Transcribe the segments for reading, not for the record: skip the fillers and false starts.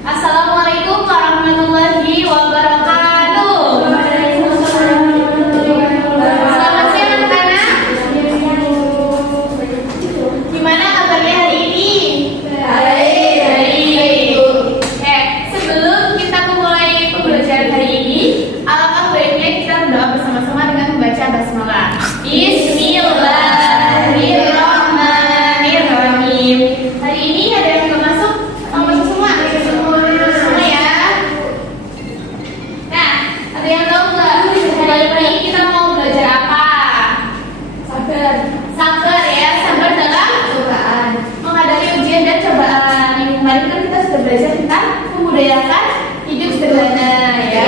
Assalamualaikum warahmatullahi wabarakatuh. Selamat siang anak-anak. Gimana kabarnya hari ini? Baik. Sebelum kita memulai pembelajaran hari ini, alangkah baiknya kita berdoa bersama-sama dengan membaca basmalah. Bismillahirrahmanirrahim. Hari ini ada yang belum masuk? Mau masuk semua? Semua ya. Nah, ada yang tahu nggak? Hari ini kita mau belajar apa? Sabar. Sabar ya, sabar dalam cobaan. Menghadapi ujian dan cobaan. Yang kemarin kan kita sudah belajar tentang membudayakan hidup sederhana ya.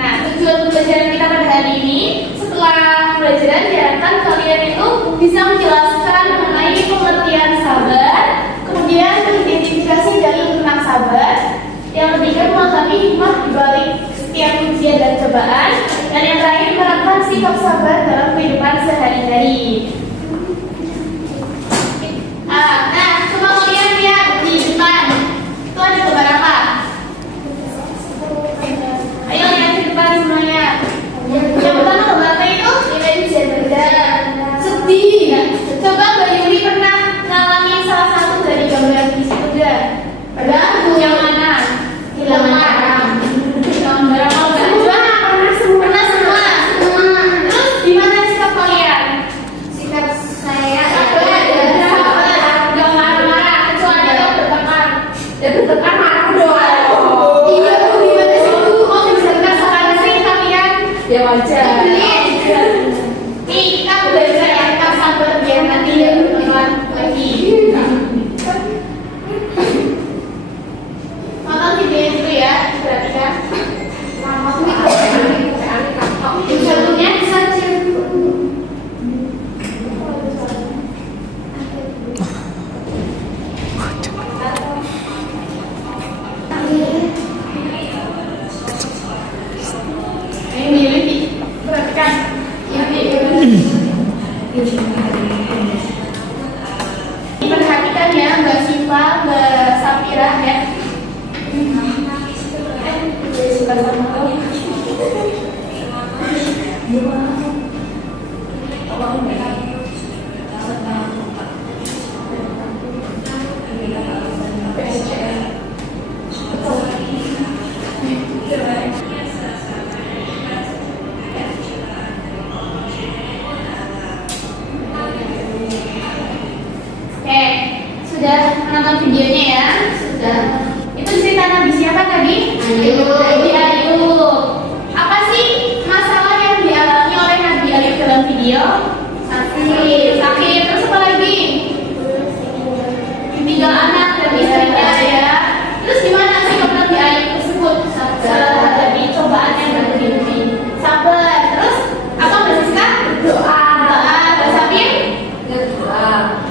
Nah, tujuan pembelajaran kita pada hari ini, setelah pembelajaran diharapkan kalian itu bisa menjelaskan mengenai pengertian sabar, kemudian mengidentifikasi dalil tentang sabar, yang ketiga memahami hikmah dibalik setiap ujian dan cobaan, dan yang terakhir menerapkan sikap sabar dalam kehidupan sehari-hari. Nah, coba kalian lihat di depan itu ada gambar apa? Ayo lihat di depan semuanya. Yang pertama gambar apa itu? Sedih. Coba Mbak Yuli pernah ngalamin salah satu dari gambar di situ enggak? Yang mana? Kehilangan arah. Gambar apa? Pernah semua. Terus gimana sikap kalian? Sikap saya Sabar. Gak marah-marah. Kecuali kalau bertengkar. ya bertengkar marah doang. Iya, gimana sih itu? Oh, bisa dirasakan sih kalian? Ya wajar. Nih, kita belajar ya, kita sabar biar nanti ya berteman lagi. Nonton video itu ya, perhatikan. Contohnya saja. Ini lagi, perhatikan. Perhatikan ya, Mbak Siva, Mbak Safira ya. Oke, sudah menonton videonya ya? Sudah. Itu cerita Nabi siapa tadi? Nabi Ayub. Apa sih masalah yang dialami oleh Nabi Ayub dalam video? Sakit. Terus apa lagi? Ditinggal anak dan istrinya ya. Terus gimana sikap Nabi Ayub tersebut? Menghadapi cobaan yang bertubi-tubi. Sabar. Terus apa bersiska? Berdoa. Bersabir?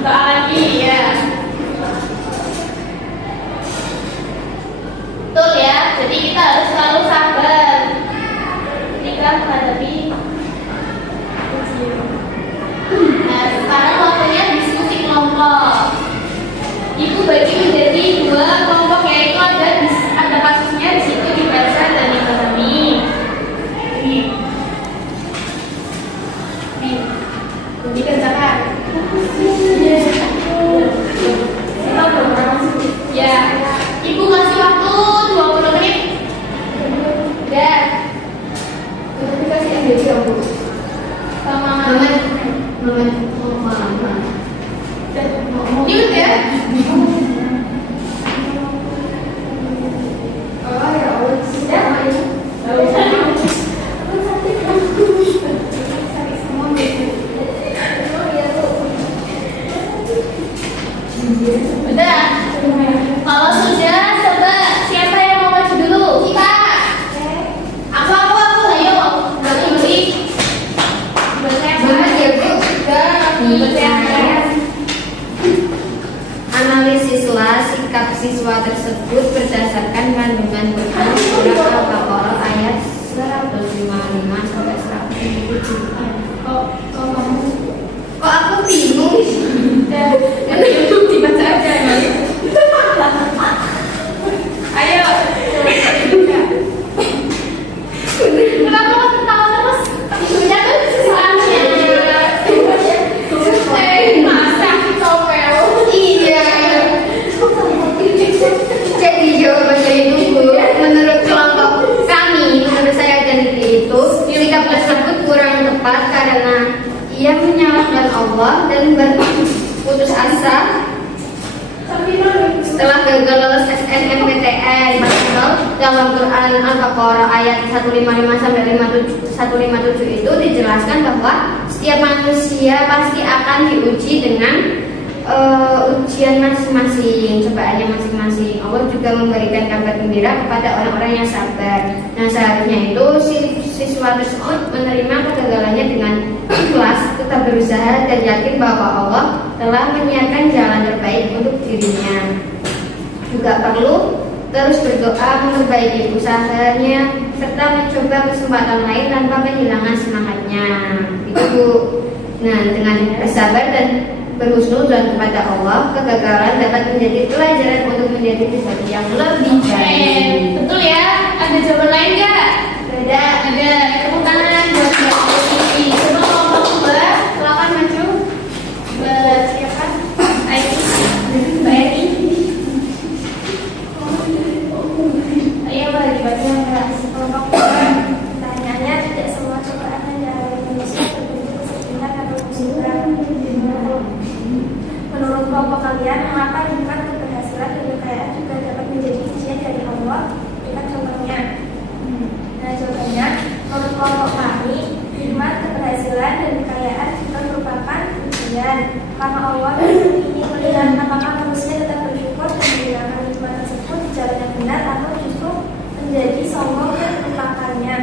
Doa lagi ya. Betul ya. Jadi kita harus selalu sabar ketika menghadapi ujian. Nah, sekarang waktunya diskusi kelompok. Itu bagi menjadi dua kelompok, yaitu ada kasusnya di situ dibaca dan dipahami. Nih, dikerjakan. Ya, Ibu kasih waktu 20 menit. Dan Dikasih MBC aku. sama Mama. ini udah. Oh ya Allah. Sudah. Udah. Kalau sudah, coba siapa yang mau maju dulu? Kita. Aku. Ayo. Beli. Baca yang mana? Ya Bu. Baca yang mana? Analisislah sikap siswa tersebut berdasarkan kandungan Quran surah Al-Baqarah ayat 100. 155 sampai 157. Kok kamu Kok aku bingung? dan YouTube dibaca aja ya. Ayo. Kenapa kamu ketawa terus? Itunya tuh soalnya. Masa comel. Iya. Jadi jawabannya itu Bu, menurut kelompok kami, menurut saya dan itu sikap tersebut kurang tepat karena ia menyalahkan Allah dan berputus asa setelah gagal lolos SNMPTN. Padahal dalam Quran Al-Baqarah ayat 155 sampai 157 itu dijelaskan bahwa setiap manusia pasti akan diuji dengan ujian masing-masing, cobaannya masing-masing. Allah juga memberikan kabar gembira kepada orang-orang yang sabar. Nah, seharusnya itu siswa tersebut menerima kegagalannya dengan ikhlas, tetap berusaha dan yakin bahwa Allah telah menyiapkan jalan terbaik untuk dirinya. Juga perlu terus berdoa, memperbaiki usahanya, serta mencoba kesempatan lain tanpa kehilangan semangatnya. Itu Bu. Nah, dengan bersabar dan berhusnuzon kepada Allah, kegagalan dapat menjadi pelajaran untuk menjadi sesuatu yang lebih baik. Betul ya? Ada jawaban lain nggak? Ada. Tepuk tangan buat Mbak Edi. Coba kelompok Mbak, silakan maju. Mbak siapa? Ayo, Mbak Edi. Ayo Mbak, dibaca Mbak. Kelompok Mbak. Pertanyaannya, tidak semua cobaan yang dialami manusia berbentuk kesedihan atau musibah. Menurut kelompok kalian, mengapa nikmat keberhasilan dan kekayaan juga dapat menjadi ujian dari Allah? Kita contohnya. Nah, jawabannya, menurut kelompok kami, nikmat keberhasilan dan kekayaan juga merupakan ujian. Karena Allah ingin melihat apakah manusia tetap bersyukur dan menggunakan nikmat tersebut di jalan yang benar atau justru menjadi sombong dan melupakannya.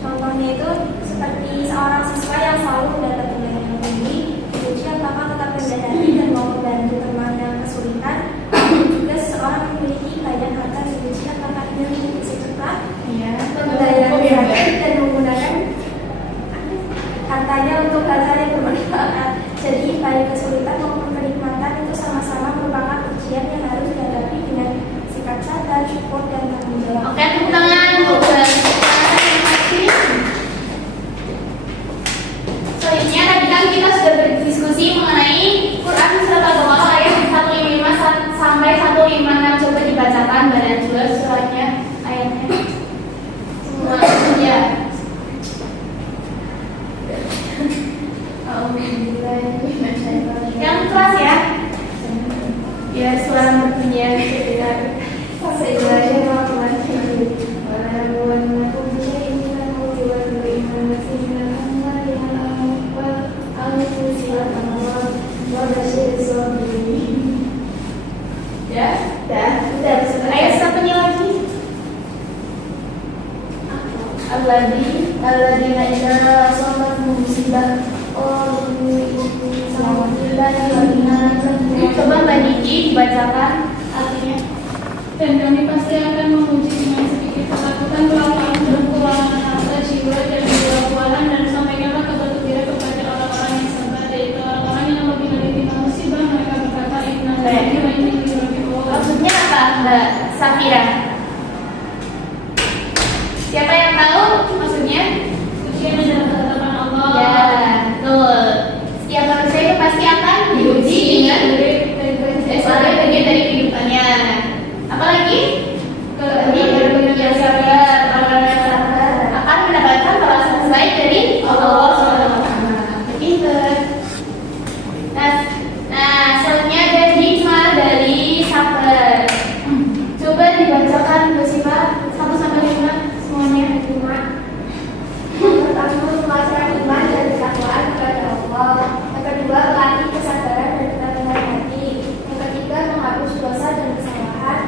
Contohnya itu seperti seorang siswa yang selalu mendapat nilai yang tinggi, diuji apakah tetap rendah hati dan mau membantu teman yang kesulitan. Juga seseorang memiliki banyak harta, diuji apakah dia memiliki cepat membayar zakat dan menggunakan hartanya untuk hal-hal yang bermanfaat. Jadi baik kesulitan maupun kenikmatan itu sama-sama merupakan ujian yang harus dihadapi dengan sikap sabar, syukur dan tanggung jawab. Oke, tepuk tangan untuk Mbak. Selanjutnya tadi kan kita sudah berdiskusi mengenai Quran surat Al-Baqarah ayat 155 sampai 156. Coba dibacakan Mbak Najwa suratnya, ayatnya. Semua ya. Yang keras ya. Ya, suara berpunyi sekitar. Ya, udah. Ayo satunya lagi. Alladzina idza asabatuhum musibah coba Mbak Niki dibacakan artinya. Dan kami pasti akan menguji dengan sedikit ketakutan kelaparan dan kekurangan harta jiwa dan kekuatan, dan sampaikanlah kabar gembira kepada orang-orang yang sabar, yaitu orang-orang yang apabila ditimpa musibah mereka berkata inna lillahi wa inna ilaihi raji'un. Maksudnya apa Mbak Safira? Siapa yang tahu maksudnya? Ujian adalah ketetapan Allah. Ya, betul. Setiap manusia itu pasti akan diuji dengan sebagai bagian dari kehidupannya. Apalagi yang sabar, orang yang sabar akan mendapatkan balasan sebaik dari Allah SWT. Begitu. Nah, selanjutnya ada hikmah dari sabar. Coba dibacakan Bu Siva 1 sampai 5 semuanya. Yang pertama, menguasai iman dan ketakwaan kepada Allah. Yang kedua, melatih kesabaran dan kerendahan hati. Yang ketiga, menghapus dosa dan kesalahan.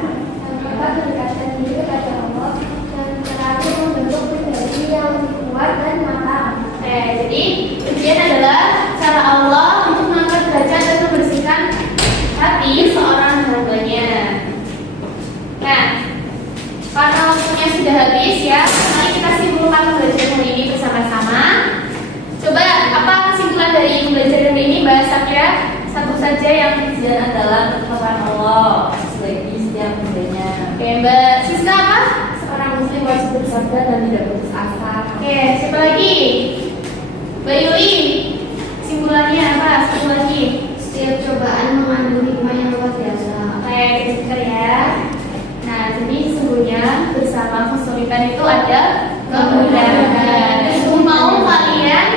Yang keempat, mendekatkan diri kepada Allah. Dan terakhir, membentuk pribadi yang lebih kuat dan matang. Jadi Mbak Yuli, kesimpulannya apa? Satu lagi. Setiap cobaan mengandung hikmah yang luar biasa. Oke, kita ya. Nah, jadi sesungguhnya bersama kesulitan itu ada kemudahan. Mau kalian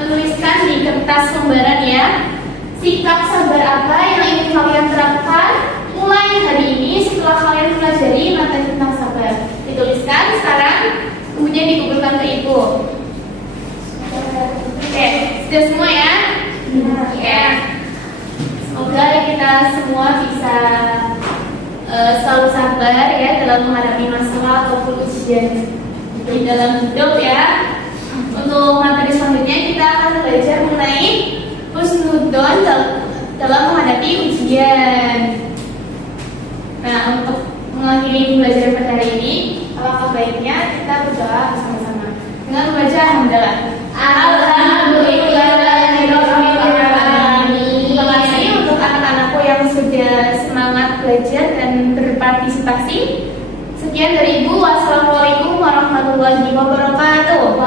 menuliskan di kertas lembaran ya. Sikap sabar apa yang ingin kalian terapkan mulai hari ini setelah kalian pelajari materi tentang sabar. Dituliskan sekarang, kemudian dikumpulkan ke ibu. Oke, sudah semua ya? Ya. Semoga kita semua bisa selalu sabar ya dalam menghadapi masalah ataupun ujian di dalam hidup ya. Untuk materi selanjutnya kita akan belajar mengenai husnudon dalam menghadapi ujian. Nah, untuk mengakhiri pembelajaran pada hari ini, alangkah baiknya kita berdoa bersama-sama dengan membaca alhamdulillah. Terima kasih untuk anak-anakku yang sudah semangat belajar dan berpartisipasi. Sekian dari Ibu. Wassalamualaikum warahmatullahi wabarakatuh.